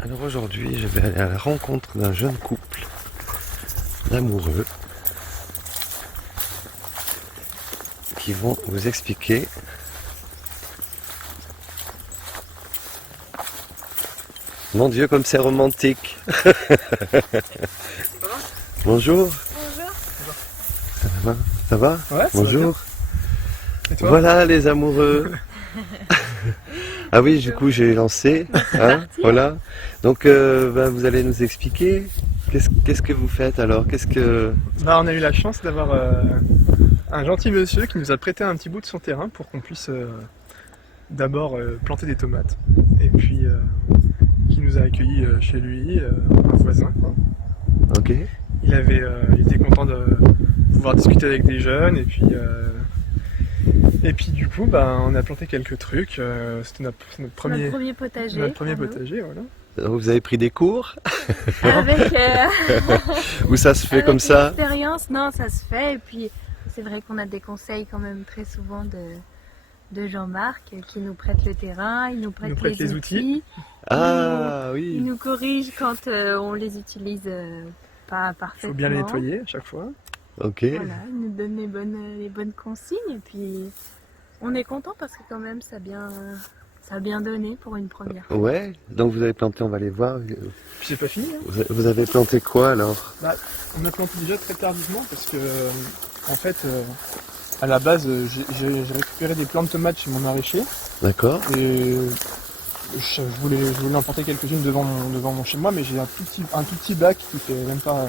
Alors aujourd'hui, je vais aller à la rencontre d'un jeune couple d'amoureux qui vont vous expliquer mon Dieu comme c'est romantique. Bonjour. Bonjour. Ça va? Ça va? Ouais, ça Bonjour. va bien. Et toi? Voilà les amoureux. Ah oui, du coup j'ai lancé. Hein, voilà. Donc vous allez nous expliquer. Qu'est-ce que vous faites alors? On a eu la chance d'avoir un gentil monsieur qui nous a prêté un petit bout de son terrain pour qu'on puisse d'abord planter des tomates. Et puis qui nous a accueillis chez lui, un voisin, quoi. Ok. Il était content de pouvoir discuter avec des jeunes et puis du coup on a planté quelques trucs. C'était notre premier potager. Notre premier potager, voilà. Vous avez pris des cours? Avec, Ou ça se fait avec comme ça? l'expérience, non, ça se fait. Et puis c'est vrai qu'on a des conseils quand même très souvent de Jean-Marc qui nous prête le terrain, il nous prête les outils. Ah Il oui. nous corrige quand on les utilise pas Il parfaitement. faut bien les nettoyer à chaque fois. Ok. Voilà, il nous donne les bonnes consignes et puis on est content parce que quand même ça a bien donné pour une première fois. Ouais. Donc vous avez planté, on va aller voir. Puis c'est pas fini, hein. Vous avez planté quoi alors? On a planté déjà très tardivement parce que en fait à la base j'ai récupéré des plants de tomates chez mon maraîcher D'accord. et je voulais en planter quelques-unes devant mon chez moi, mais j'ai un tout petit bac qui fait même pas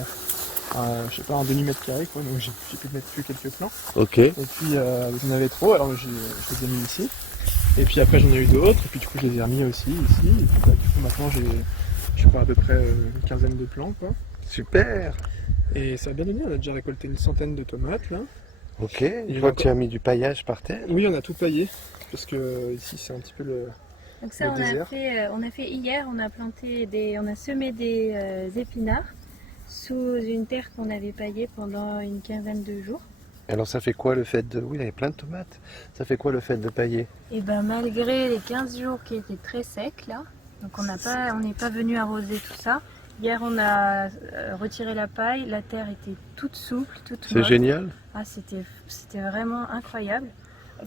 je sais pas, un demi-mètre carré, quoi, donc j'ai pu mettre que quelques plants. Ok. Et puis j'en avais trop, alors je les ai mis ici. Et puis après j'en ai eu d'autres, et puis du coup je les ai remis aussi ici. Et puis, du coup maintenant je sais pas, à peu près une quinzaine de plants, quoi. Super. Et ça a bien donné, on a déjà récolté une centaine de tomates là. Ok. Je vois que tu as mis du paillage par terre. Oui, on a tout paillé, parce que ici c'est un petit peu le... Donc ça Le désert. on a fait hier, on a semé des épinards sous une terre qu'on avait paillée pendant une quinzaine de jours. Alors ça fait quoi le fait de... Oui, il y avait plein de tomates. Ça fait quoi le fait de pailler? Et ben malgré les 15 jours qui étaient très secs là, donc on n'est pas venu arroser tout ça. Hier on a retiré la paille, la terre était toute souple, toute C'est molle. génial. Ah, c'était vraiment incroyable.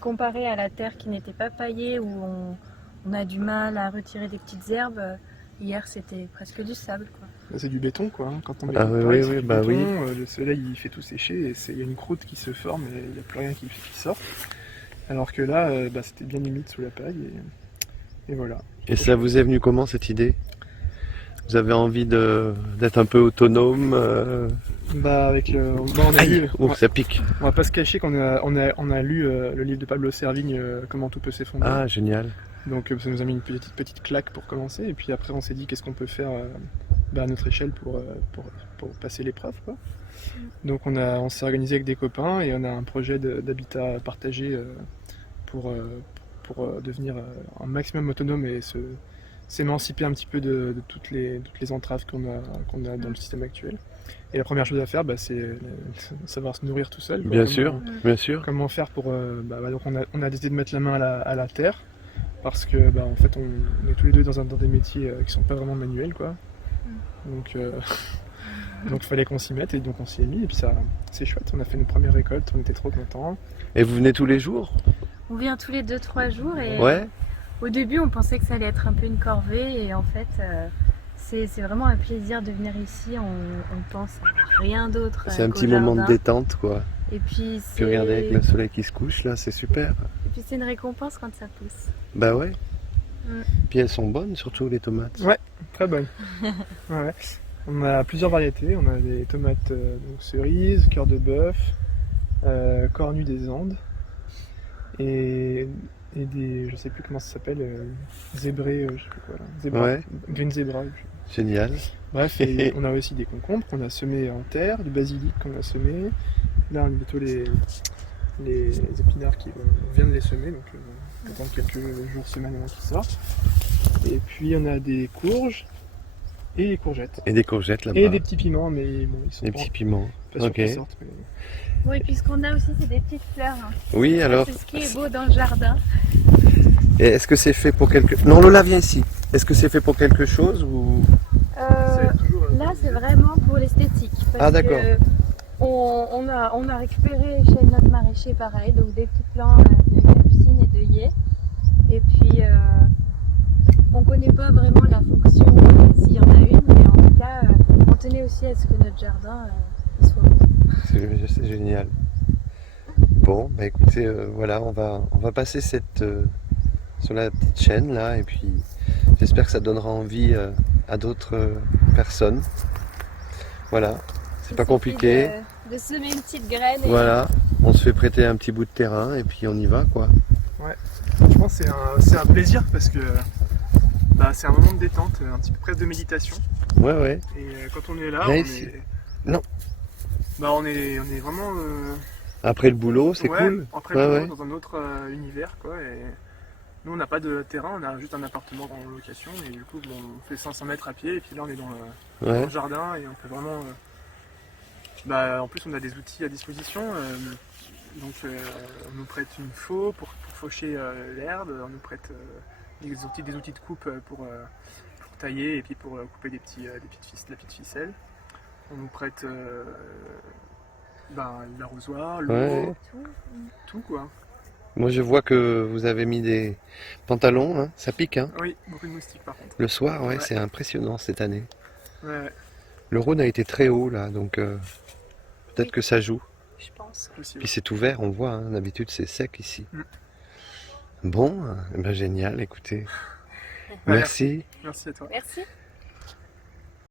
Comparé à la terre qui n'était pas paillée où on a du mal à retirer des petites herbes, hier c'était presque du sable, quoi. C'est du béton, quoi, hein. Quand on met Ah du oui, paille, oui, c'est oui, du bah béton, le soleil il fait tout sécher et il y a une croûte qui se forme et il n'y a plus rien qui sort. Alors que là, c'était bien humide sous la paille et voilà. Et ça vous est venu comment cette idée? Vous avez envie d'être un peu autonome On a Aïe, lu, oh, ça pique. on va pas se cacher qu'on a lu le livre de Pablo Servigne, Comment tout peut s'effondrer. Ah, génial. Donc ça nous a mis une petite claque pour commencer, et puis après on s'est dit qu'est-ce qu'on peut faire à notre échelle pour passer l'épreuve, quoi. Donc on s'est organisé avec des copains et on a un projet d'habitat partagé pour devenir un maximum autonome et s'émanciper un petit peu de toutes les entraves qu'on a dans le système actuel. Et la première chose à faire, c'est savoir se nourrir tout seul, quoi. Bien sûr, bien sûr. Comment faire pour... donc on a décidé de mettre la main à la terre, parce que en fait on est tous les deux dans des métiers qui sont pas vraiment manuels, quoi. Donc il fallait qu'on s'y mette, et donc on s'y est mis, et puis ça c'est chouette, on a fait une première récolte, on était trop contents. Et vous venez tous les jours? On vient tous les 2-3 jours et Ouais. au début on pensait que ça allait être un peu une corvée et en fait c'est vraiment un plaisir de venir ici, on pense à rien d'autre. C'est un qu'au petit moment de jardin. détente, quoi. Et puis Puis regardez avec le soleil qui se couche, là, c'est super. Et puis c'est une récompense quand ça pousse. Bah ouais. Mm. Puis elles sont bonnes, surtout les tomates. Ouais, très bonne. Ouais. On a plusieurs variétés, on a des tomates donc cerises, cœur de bœuf, cornu des Andes, et des, je sais plus comment ça s'appelle, zébrés, je sais plus quoi là, zébra, Ouais. green zebra. Génial. Bref, et on a aussi des concombres qu'on a semés en terre, du basilic qu'on a semé. Là, on a bientôt les épinards on vient de les semer, donc on attend quelques jours, semaines avant qu'ils sortent. Et puis on a des courges et des courgettes. Et des courgettes là-bas. Et des petits piments, mais bon, ils sont Des petits piments. pas sûrs Ok. qu'ils sortent. Mais... Oui, puis ce qu'on a aussi c'est des petites fleurs. Hein. Oui, alors. C'est ce qui est beau dans le jardin. Et est-ce que c'est fait pour quelque... Non, Lola, viens ici. Est-ce que c'est fait pour quelque chose ou... C'est toujours, Là, c'est vraiment pour l'esthétique. Ah, d'accord. On a récupéré chez notre maraîcher pareil, donc des petits plants de capucine et de yé. Et puis, on connaît pas vraiment la fonction, s'il y en a une, mais en tout cas, on tenait aussi à ce que notre jardin il soit beau. C'est génial. Bon, bah écoutez, voilà, on va passer sur la petite chaîne là, et puis j'espère que ça donnera envie à d'autres personnes. Voilà, c'est pas Il suffit compliqué. De semer une petite graine. Et... Voilà, on se fait prêter un petit bout de terrain et puis on y va quoi. franchement, c'est un plaisir parce que c'est un moment de détente, un petit peu presque de méditation. Ouais, ouais. Et quand on est là, Viens on ici. est... Non. on est vraiment... Après le boulot, c'est ouais, cool. après Ouais, le ouais. boulot, dans un autre univers, quoi. Et nous, on n'a pas de terrain, on a juste un appartement en location. Et du coup, on fait 500 mètres à pied. Et puis là, on est dans Ouais. le jardin et on peut vraiment... en plus, on a des outils à disposition. Donc, on nous prête une faux pour faucher l'herbe. On nous prête des outils de coupe pour tailler et puis pour couper la petite ficelle. On nous prête l'arrosoir, l'eau, Ouais. tout quoi. Moi je vois que vous avez mis des pantalons, hein. Ça pique hein. Oui, beaucoup de moustiques par contre. Le soir, ouais, Ouais. c'est impressionnant cette année. Ouais, Le Rhône a été très haut là, donc peut-être que ça joue. Je pense. possible. Puis c'est ouvert, on voit, hein. D'habitude c'est sec ici. Mm. Bon, eh ben génial, écoutez. Ouais, Merci. Merci à toi. Merci.